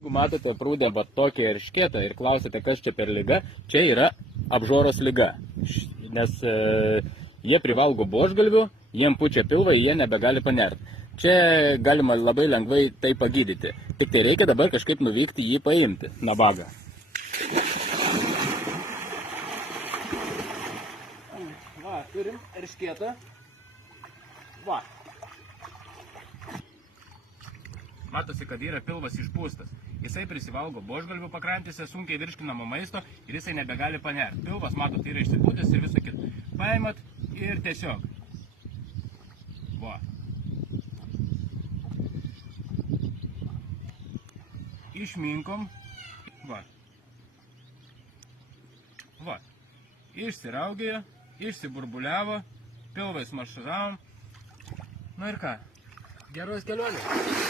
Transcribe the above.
Jeigu matote prūdę tokią eršketą ir klausite, kas čia per liga, čia yra apžoros liga. Nes jie privalgo buožgalvių, jiem pučia pilvą, jie nebegali panerti. Čia galima labai lengvai tai pagydyti. Tik tai reikia dabar kažkaip nuvykti jį paimti, nabagą. Va, turim eršketą. Va. Matosi, kad yra pilvas išpūstas. Jisai prisivalgo buožgalvių pakrantėse, sunkiai virškinamo maisto ir jisai nebegali panerti. Pilvas, matot, yra išsipūtęs ir visą kitą. Paimat ir tiesiog. Va. Išminkom. Va. Va. Išsiraugėjo, išsiburbuliavo, pilvais marširavom. Nu ir ką? Geros kelionės.